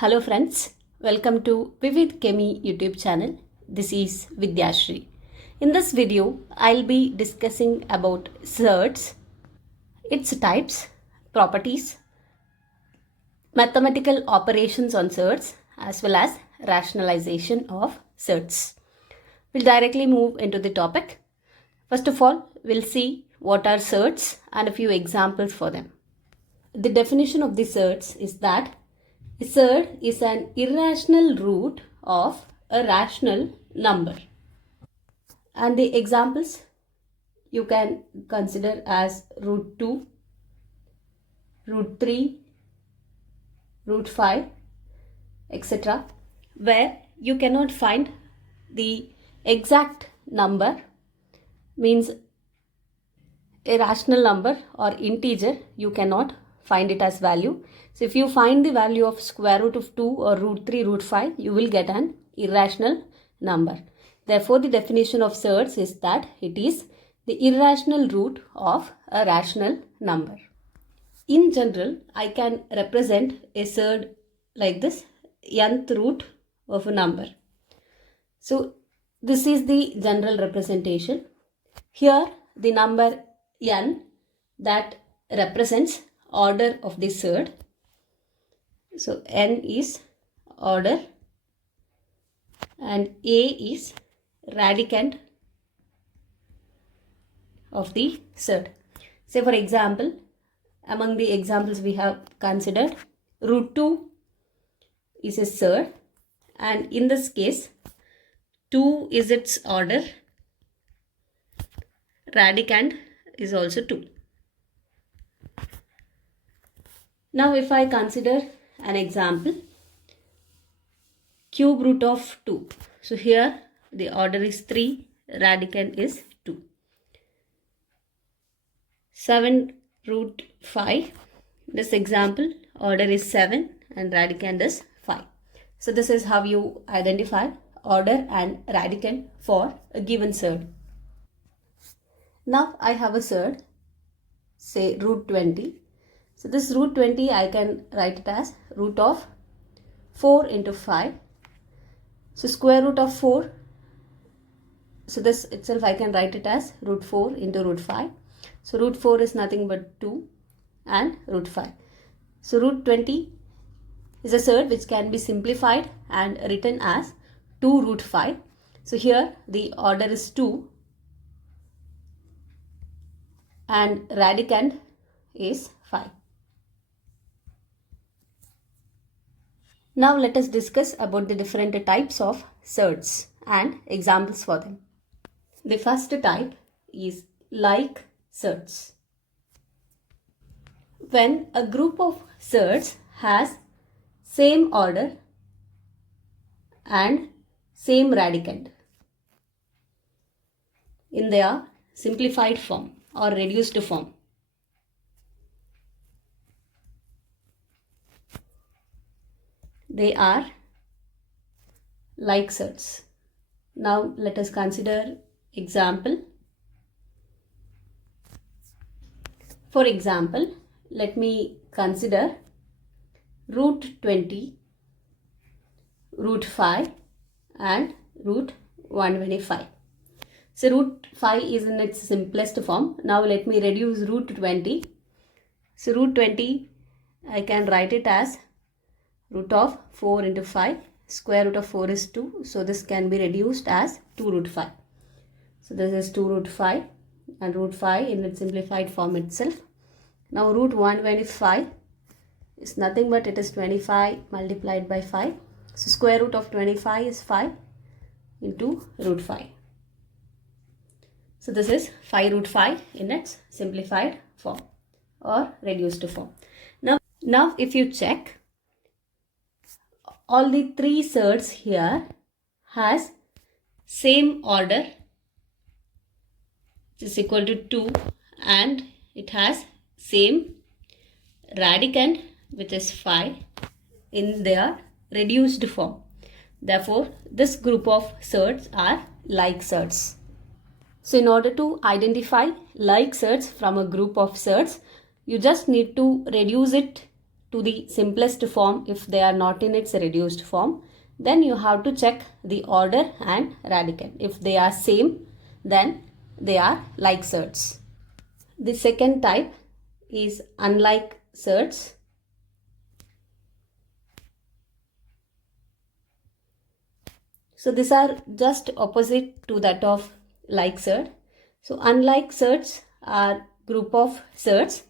Hello friends, welcome to Vivid Chemi YouTube channel. This is Vidyashri. In this video, I'll be discussing about surds, its types, properties, mathematical operations on surds, as well as rationalization of surds. We'll directly move into the topic. First of all, we'll see what are surds and a few examples for them. The definition of the surds is that a surd is an irrational root of a rational number. And the examples you can consider as root 2, root 3, root 5, etc., where you cannot find the exact number, means a rational number or integer, you cannot find it as value. So if you find the value of square root of 2 or root 3, root 5, you will get an irrational number. Therefore, the definition of surds is that it is the irrational root of a rational number. In general, I can represent a surd like this, nth root of a number. So this is the general representation. Here the number n that represents order of the surd. So n is order and a is radicand of the surd. Say for example, among the examples we have considered, root 2 is a surd, and in this case 2 is its order, radicand is also 2. Now if I consider an example, cube root of 2. So here the order is 3, radicand is 2. 7 root 5. This example, order is 7 and radicand is 5. So this is how you identify order and radicand for a given surd. Now I have a surd, say root 20. So this root 20 I can write it as root of 4 into 5. So square root of 4. So this itself I can write it as root 4 into root 5. So root 4 is nothing but 2 and root 5. So root 20 is a surd which can be simplified and written as 2 root 5. So here the order is 2 and radicand is 5. Now let us discuss about the different types of surds and examples for them. The first type is like surds. When a group of surds has same order and same radicand in their simplified form or reduced form. They are like surds. Now let us consider example. For example, let me consider root 20, root 5 and root 125. So root 5 is in its simplest form. Now let me reduce root 20. So root 20 I can write it as root of 4 into 5. Square root of 4 is 2. So this can be reduced as 2 root 5. So this is 2 root 5 and root 5 in its simplified form itself. Now root 125 is nothing but it is 25 multiplied by 5. So square root of 25 is 5 into root 5. So this is 5 root 5 in its simplified form or reduced form. Now if you check, all the three surds here has same order, which is equal to 2, and it has same radicand, which is 5, in their reduced form. Therefore, this group of surds are like surds. So in order to identify like surds from a group of surds, you just need to reduce it to the simplest form if they are not in its reduced form, then you have to check the order and radicand. If they are same, then they are like surds. The second type is unlike surds. So these are just opposite to that of like surd. So unlike surds are group of surds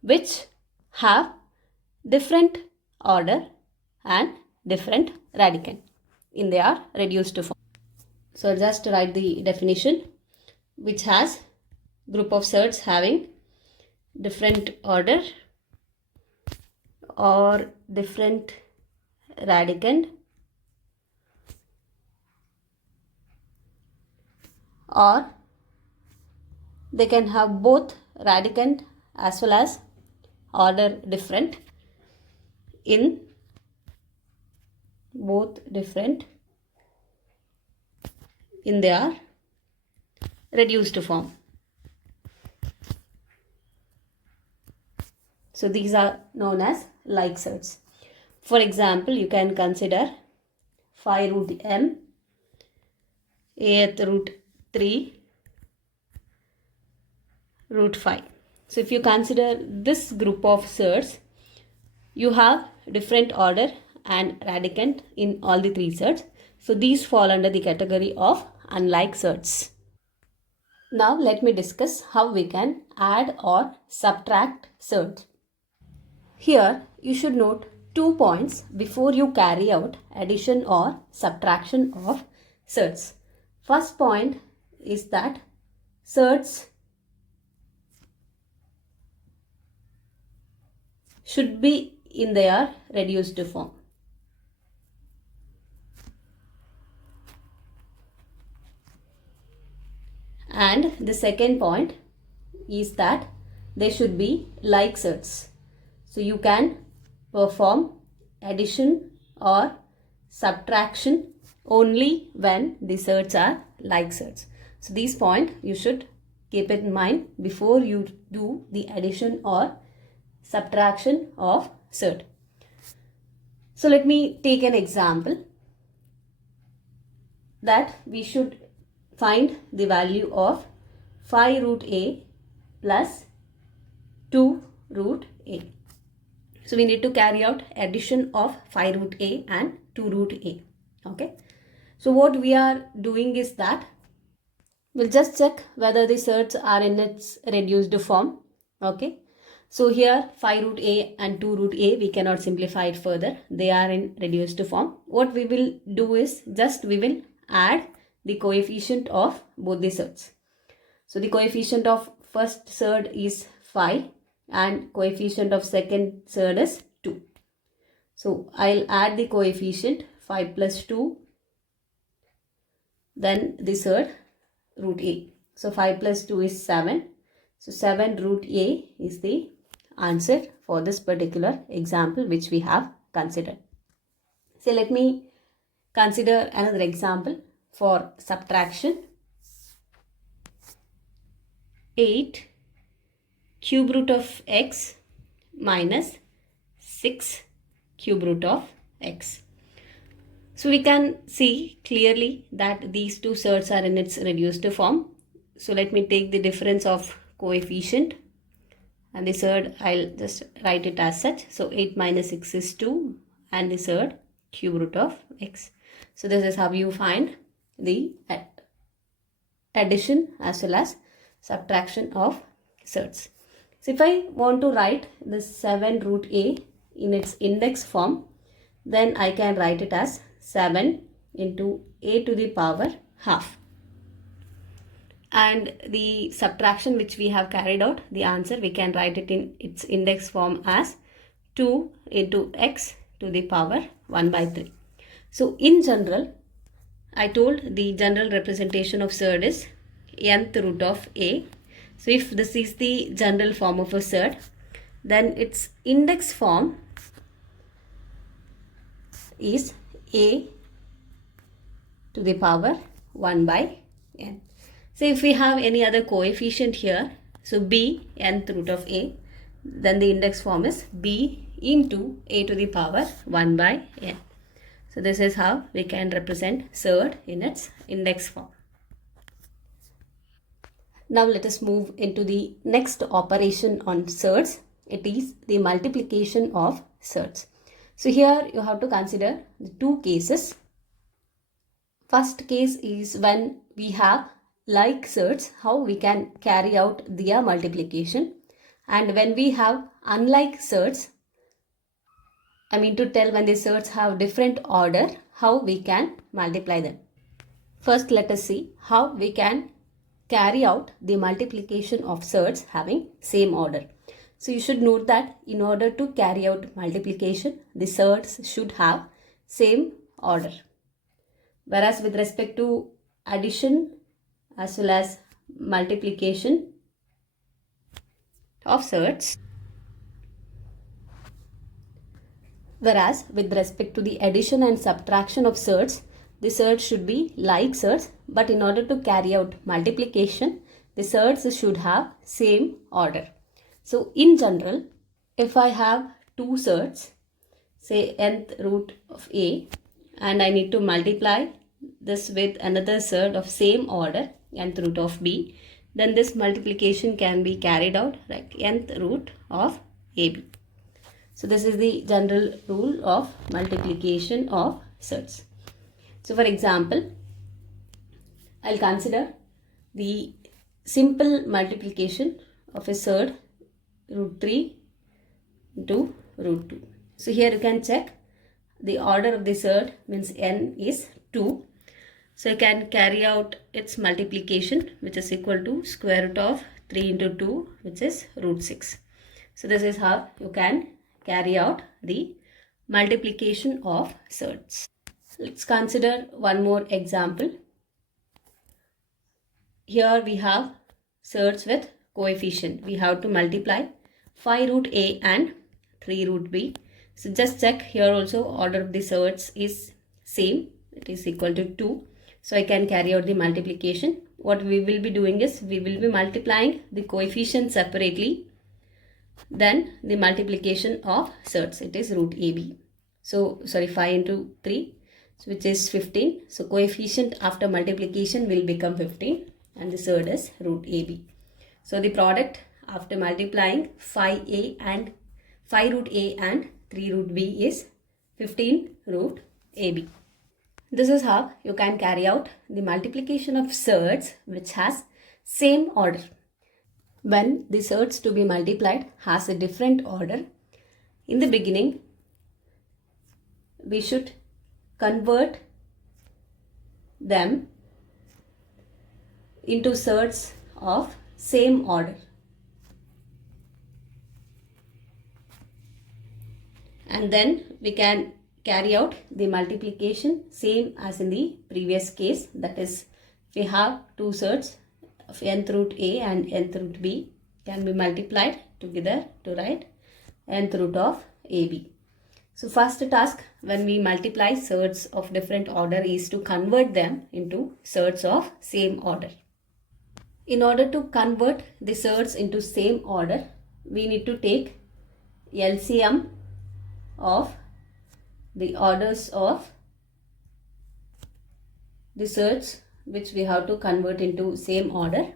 which have different order and different radicand in their reduced form. So just write the definition, which has group of surds having different order or different radicand or they can have both radicand as well as order different in their reduced form. So these are known as like surds. For example, you can consider 5 root m, ath root 3, root 5. So if you consider this group of surds, you have different order and radicand in all the three surds. So these fall under the category of unlike surds. Now let me discuss how we can add or subtract surds. Here you should note 2 points before you carry out addition or subtraction of surds. First point is that surds should be in their reduced form. And the second point is that they should be like surds. So you can perform addition or subtraction only when the surds are like surds. So these points you should keep it in mind before you do the addition or subtraction of surd. So let me take an example that we should find the value of 5 root a plus 2 root a. So we need to carry out addition of 5 root a and 2 root a. Okay. So what we are doing is that we'll just check whether the surds are in its reduced form. Okay. So here 5 root a and 2 root a, we cannot simplify it further. They are in reduced form. What we will do is just we will add the coefficient of both the surds. So the coefficient of first surd is 5 and coefficient of second surd is 2. So I'll add the coefficient 5 plus 2, then the surd root a. So 5 plus 2 is 7. So 7 root a is the answer for this particular example which we have considered. So let me consider another example for subtraction. 8 cube root of x minus 6 cube root of x. So we can see clearly that these two surds are in its reduced form. So let me take the difference of coefficient and the surd I'll just write it as such. So 8 minus 6 is 2 and the surd cube root of x. So this is how you find the addition as well as subtraction of surds. So if I want to write this 7 root a in its index form, then I can write it as 7 into a to the power half. And the subtraction which we have carried out, the answer we can write it in its index form as 2 into x to the power 1 by 3. So in general, I told the general representation of surd is nth root of a. So if this is the general form of a surd, then its index form is a to the power 1 by n. So if we have any other coefficient here, so b nth root of a, then the index form is b into a to the power 1 by n. So this is how we can represent surd in its index form. Now let us move into the next operation on surds. It is the multiplication of surds. So here you have to consider the two cases. First case is when we have like surds, how we can carry out their multiplication. And when we have unlike surds, I mean to tell when the surds have different order, how we can multiply them. First let us see how we can carry out the multiplication of surds having same order. So you should note that in order to carry out multiplication, the surds should have same order. Whereas with respect to addition as well as multiplication of surds, whereas with respect to the addition and subtraction of surds, the surds should be like surds, but in order to carry out multiplication, the surds should have same order. So in general, if I have two surds, say nth root of a, and I need to multiply this with another surd of same order, nth root of b, then this multiplication can be carried out like nth root of ab. So this is the general rule of multiplication of surds. So for example, I'll consider the simple multiplication of a surd root 3 into root 2. So here you can check the order of the surd means n is 2. So you can carry out its multiplication, which is equal to square root of 3 into 2, which is root 6. So this is how you can carry out the multiplication of surds. Let's consider one more example. Here we have surds with coefficient. We have to multiply 5 root a and 3 root b. So just check here also order of the surds is same. It is equal to 2. So I can carry out the multiplication. What we will be doing is we will be multiplying the coefficient separately. Then the multiplication of surds, it is root ab. So 5 into 3, which is 15. So coefficient after multiplication will become 15 and the surd is root ab. So the product after multiplying 5 root a and 3 root b is 15 root ab. This is how you can carry out the multiplication of surds which has same order. When the surds to be multiplied has a different order, in the beginning we should convert them into surds of same order. And then we can carry out the multiplication same as in the previous case. That is, we have two surds of nth root a and nth root b can be multiplied together to write nth root of ab. So first task when we multiply surds of different order is to convert them into surds of same order. In order to convert the surds into same order, we need to take LCM of the orders of the surds which we have to convert into same order.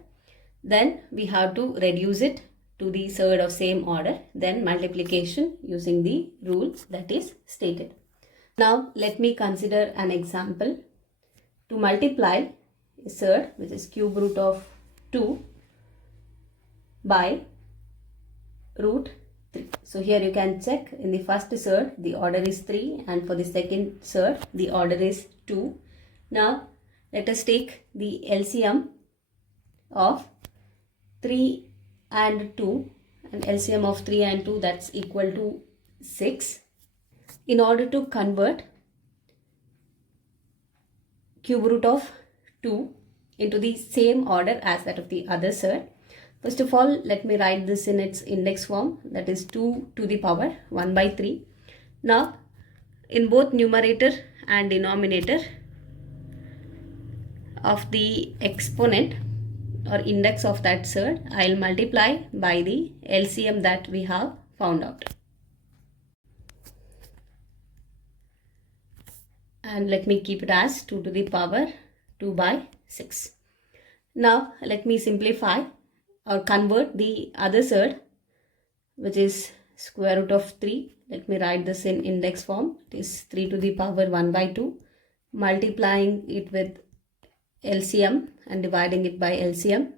Then we have to reduce it to the surd of same order, then multiplication using the rule that is stated. Now let me consider an example. To multiply a surd which is cube root of 2 by root 3. So here you can check in the first surd the order is 3 and for the second surd the order is 2. Now let us take the LCM of 3 and 2, and LCM of 3 and 2, that's equal to 6. In order to convert cube root of 2 into the same order as that of the other surd, first of all let me write this in its index form, that is 2 to the power 1 by 3. Now in both numerator and denominator of the exponent or index of that surd, I will multiply by the LCM that we have found out. and let me keep it as 2 to the power 2 by 6. Now let me simplify or convert the other third, which is square root of 3. Let me write this in index form. It is 3 to the power 1 by 2. Multiplying it with LCM and dividing it by LCM.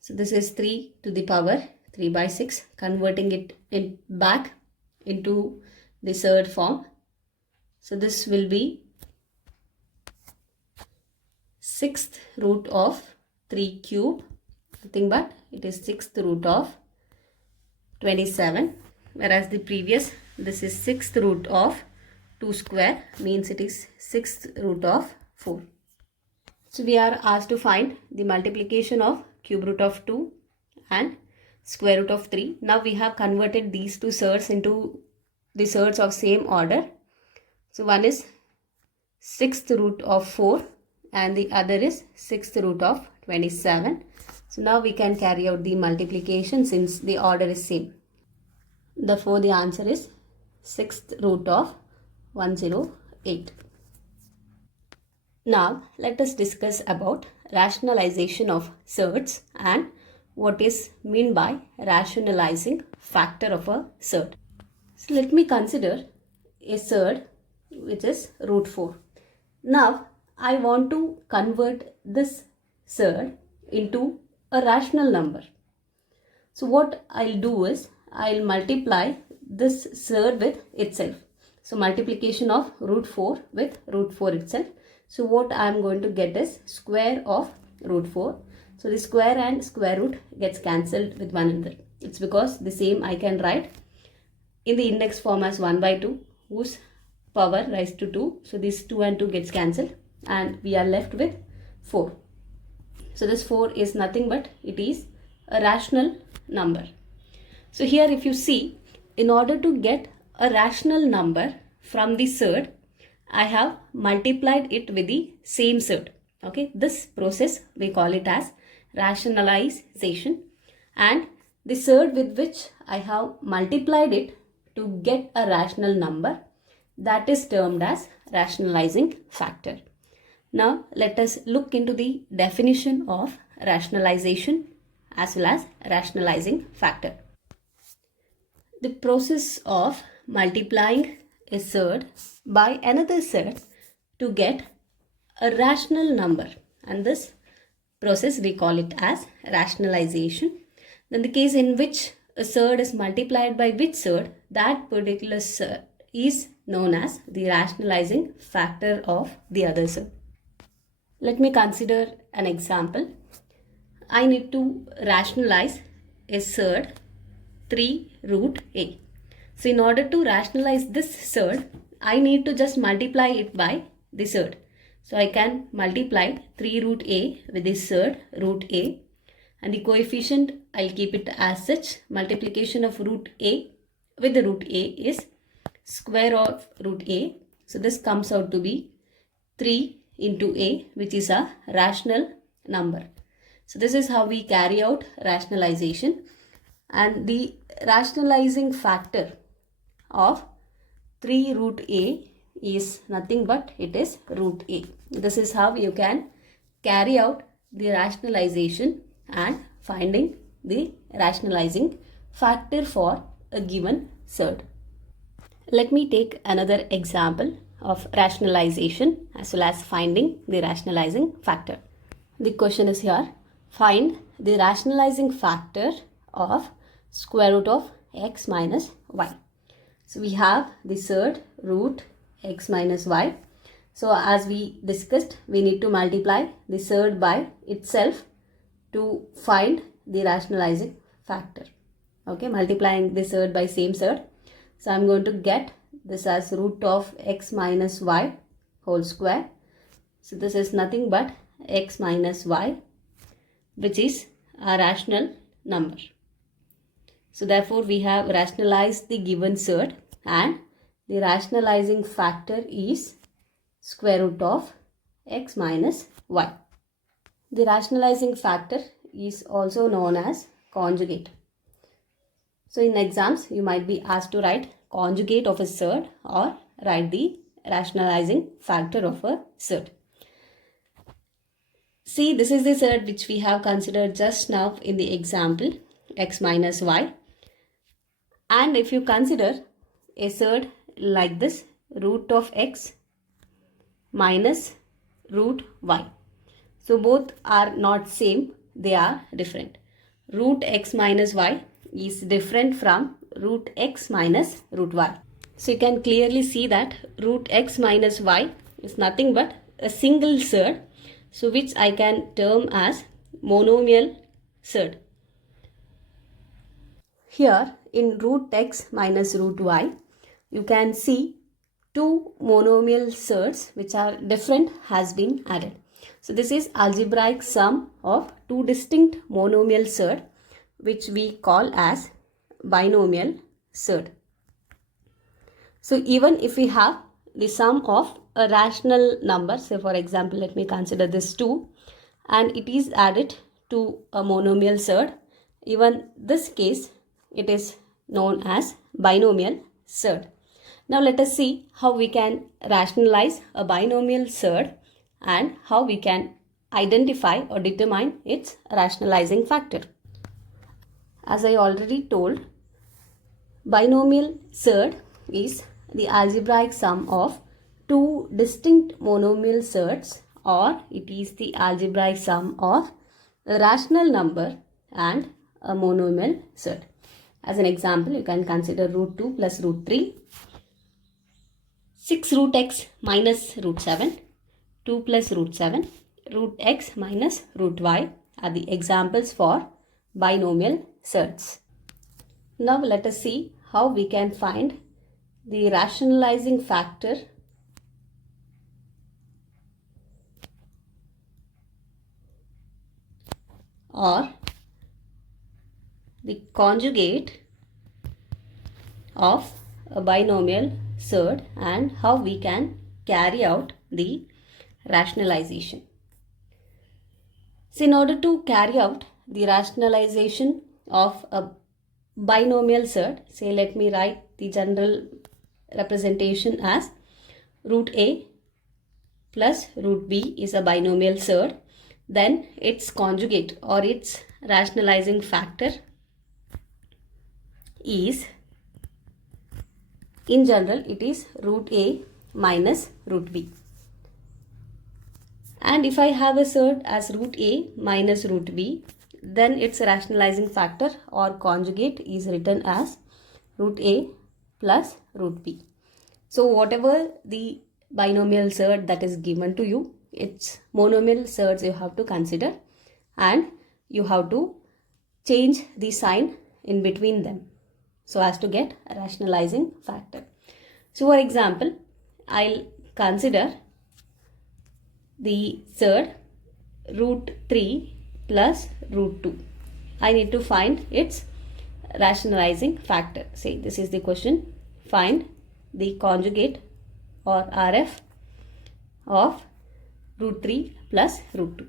So this is 3 to the power 3 by 6. Converting it back into the third form. So this will be 6th root of 3 cube. Nothing but it is 6th root of 27. Whereas the previous, this is 6th root of 2 square, means it is 6th root of 4. So we are asked to find the multiplication of cube root of 2 and square root of 3. Now we have converted these two thirds into the thirds of same order. So one is 6th root of 4 and the other is 6th root of 27. So now we can carry out the multiplication since the order is same. Therefore the answer is 6th root of 108. Now let us discuss about rationalization of thirds and what is meant by rationalizing factor of a third. So let me consider a third which is root 4. Now I want to convert this third into a rational number. So what I'll do is I'll multiply this third with itself. So multiplication of root 4 with root 4 itself. So what I am going to get is square of root 4. So the square and square root gets cancelled with one another. It's because the same I can write in the index form as 1 by 2 whose power rise to 2. So this 2 and 2 gets cancelled and we are left with 4. So this 4 is nothing but it is a rational number. So here if you see, in order to get a rational number from the third, I have multiplied it with the same third. Okay, this process we call it as rationalization, and the third with which I have multiplied it to get a rational number, that is termed as rationalizing factor. Now let us look into the definition of rationalization as well as rationalizing factor. The process of multiplying a third by another third to get a rational number, and this process we call it as rationalization. Then the case in which a third is multiplied by which third, that particular third is known as the rationalizing factor of the other third. Let me consider an example. I need to rationalize a third 3 root a. So in order to rationalize this third, I need to just multiply it by the third. So I can multiply 3 root a with this third root a, and the coefficient I'll keep it as such. Multiplication of root a with the root a is square of root a. So this comes out to be 3 into a, which is a rational number. So this is how we carry out rationalization, and the rationalizing factor of 3 root a is nothing but it is root a. This is how you can carry out the rationalization and finding the rationalizing factor for a given third. Let me take another example of rationalization as well as finding the rationalizing factor. The question is here: find the rationalizing factor of square root of x minus y. So we have the third root x minus y. So as we discussed, we need to multiply the third by itself to find the rationalizing factor. Okay, multiplying the third by same third. So I'm going to get this as root of x minus y whole square. So this is nothing but x minus y, which is a rational number. So therefore we have rationalized the given third, and the rationalizing factor is square root of x minus y. The rationalizing factor is also known as conjugate. So in exams you might be asked to write conjugate of a third or write the rationalizing factor of a surd. See, this is the surd which we have considered just now in the example, x minus y. And if you consider a surd like this, root of x minus root y. So both are not same, they are different. Root x minus y is different from root x minus root y. So you can clearly see that root x minus y is nothing but a single surd, so which I can term as monomial surd. Here in root x minus root y, you can see two monomial surds which are different has been added. So this is algebraic sum of two distinct monomial surd which we call as binomial surd. So even if we have the sum of a rational number, say for example let me consider this 2, and it is added to a monomial surd, even this case it is known as binomial surd. Now let us see how we can rationalize a binomial surd and how we can identify or determine its rationalizing factor. As I already told, binomial surd is the algebraic sum of two distinct monomial surds, or it is the algebraic sum of a rational number and a monomial surd. As an example, you can consider root 2 plus root 3, 6 root x minus root 7, 2 plus root 7, root x minus root y are the examples for binomial surds. Now let us see how we can find the rationalizing factor or the conjugate of a binomial surd and how we can carry out the rationalization. So in order to carry out the rationalization of a binomial surd, say let me write the general representation as root a plus root b is a binomial surd, then its conjugate or its rationalizing factor is, in general it is root a minus root b. And if I have a surd as root a minus root b, then its rationalizing factor or conjugate is written as root a plus root b. So whatever the binomial surd that is given to you, its monomial surds you have to consider and you have to change the sign in between them so as to get a rationalizing factor. So for example, I'll consider the surd root 3 plus root 2. I need to find its rationalizing factor. Say this is the question. Find the conjugate or RF of root 3 plus root 2.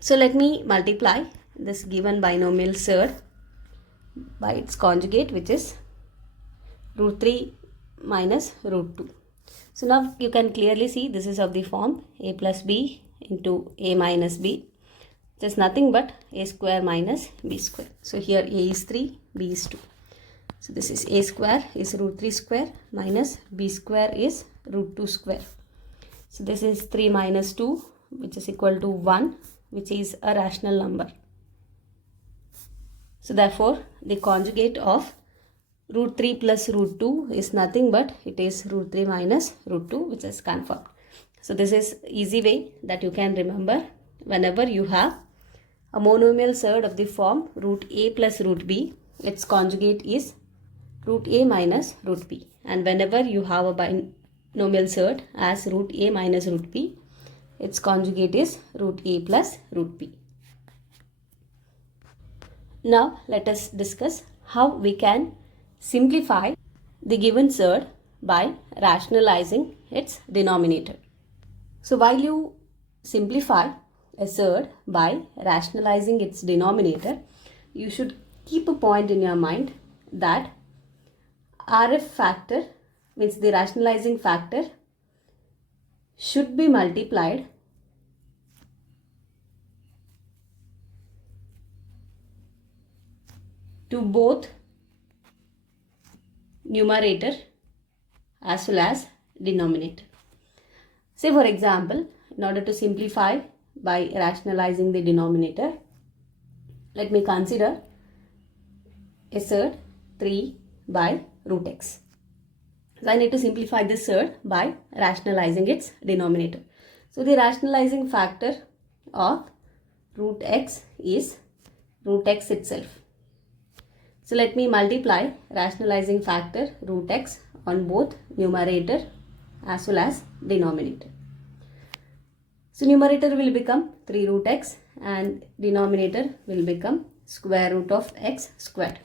So let me multiply this given binomial surd by its conjugate, which is root 3 minus root 2. So now you can clearly see this is of the form a plus b into a minus b, which is nothing but a square minus b square. So here a is 3, b is 2. So this is a square is root 3 square minus b square is root 2 square. So this is 3 minus 2, which is equal to 1, which is a rational number. So therefore the conjugate of root 3 plus root 2 is nothing but it is root 3 minus root 2, which is confirmed. So this is easy way that you can remember whenever you have a monomial surd of the form root a plus root b, its conjugate is root a minus root b, and whenever you have a binomial surd as root a minus root b, its conjugate is root a plus root b. Now let us discuss how we can simplify the given surd by rationalizing its denominator. So while you simplify a surd by rationalizing its denominator, you should keep a point in your mind that RF factor means the rationalizing factor should be multiplied to both numerator as well as denominator. Say for example, in order to simplify by rationalizing the denominator, let me consider a surd 3 by root x. So I need to simplify this surd by rationalizing its denominator. So the rationalizing factor of root x is root x itself. So let me multiply rationalizing factor root x on both numerator as well as denominator. So numerator will become 3 root x and denominator will become square root of x squared.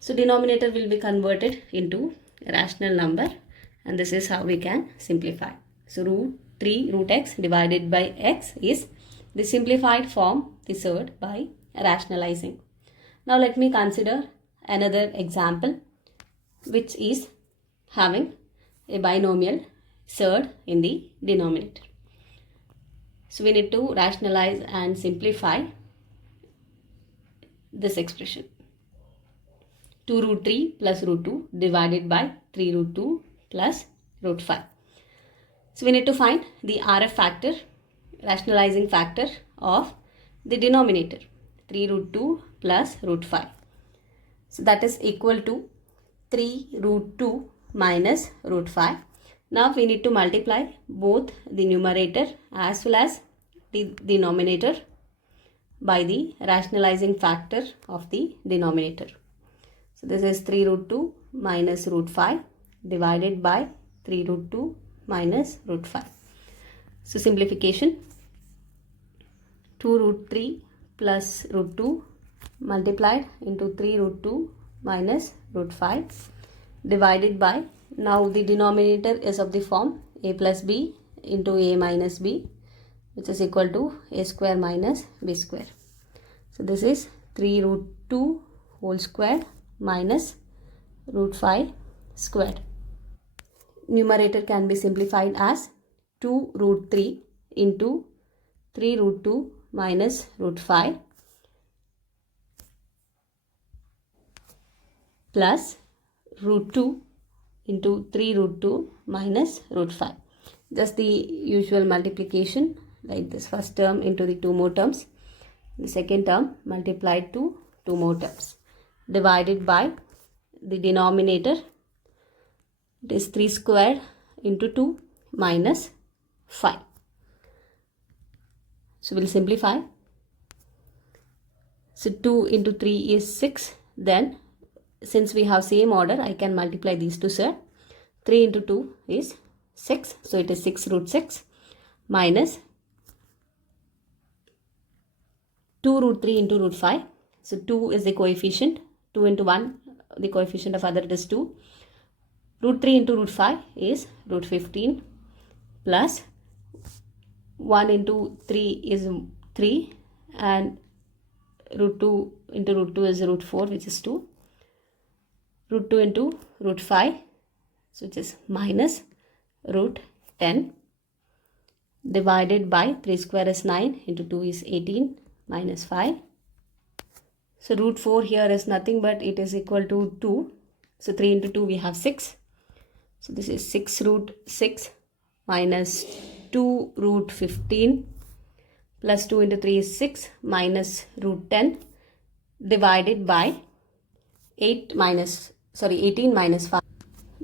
So denominator will be converted into a rational number, and this is how we can simplify. So root 3 root x divided by x is the simplified form, the surd, by rationalizing. Now let me consider another example which is having a binomial surd in the denominator. So we need to rationalize and simplify this expression. 2 root 3 plus root 2 divided by 3 root 2 plus root 5. So we need to find the RF factor, rationalizing factor of the denominator, 3 root 2 plus root 5. So that is equal to 3 root 2 minus root 5. Now we need to multiply both the numerator as well as the denominator by the rationalizing factor of the denominator. So this is 3 root 2 minus root 5 divided by 3 root 2 minus root 5. So simplification, 2 root 3 plus root 2 multiplied into 3 root 2 minus root 5 divided by, now the denominator is of the form a plus b into a minus b, which is equal to a square minus b square. So this is 3 root 2 whole square minus root 5 squared. Numerator can be simplified as 2 root 3 into 3 root 2 minus root 5 plus root 2 into 3 root 2 minus root 5. Just the usual multiplication, like this first term into the two more terms, the second term multiplied to two more terms, divided by the denominator, it is 3 squared into 2 minus 5. So we'll simplify. So 2 into 3 is 6. Then since we have same order, I can multiply these two, sir. 3 into 2 is 6. So it is 6 root 6 minus 2 root 3 into root 5. So 2 is the coefficient. 2 into 1, the coefficient of other is 2. Root 3 into root 5 is root 15 plus 1 into 3 is 3 and root 2 into root 2 is root 4, which is 2. Root 2 into root 5, so which is minus root 10, divided by 3 square is 9 into 2 is 18 minus 5. So root 4 here is nothing but it is equal to 2. So 3 into 2 we have 6. So this is 6 root 6 minus 2 root 15 plus 2 into 3 is 6 minus root 10 divided by 18 minus 5,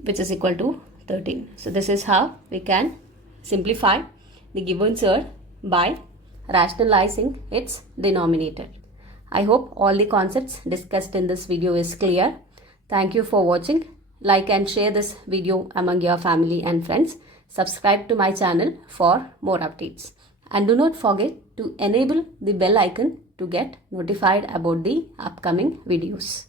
which is equal to 13. So this is how we can simplify the given surd by rationalizing its denominator. I hope all the concepts discussed in this video is clear. Thank you for watching. Like and share this video among your family and friends. Subscribe to my channel for more updates. And do not forget to enable the bell icon to get notified about the upcoming videos.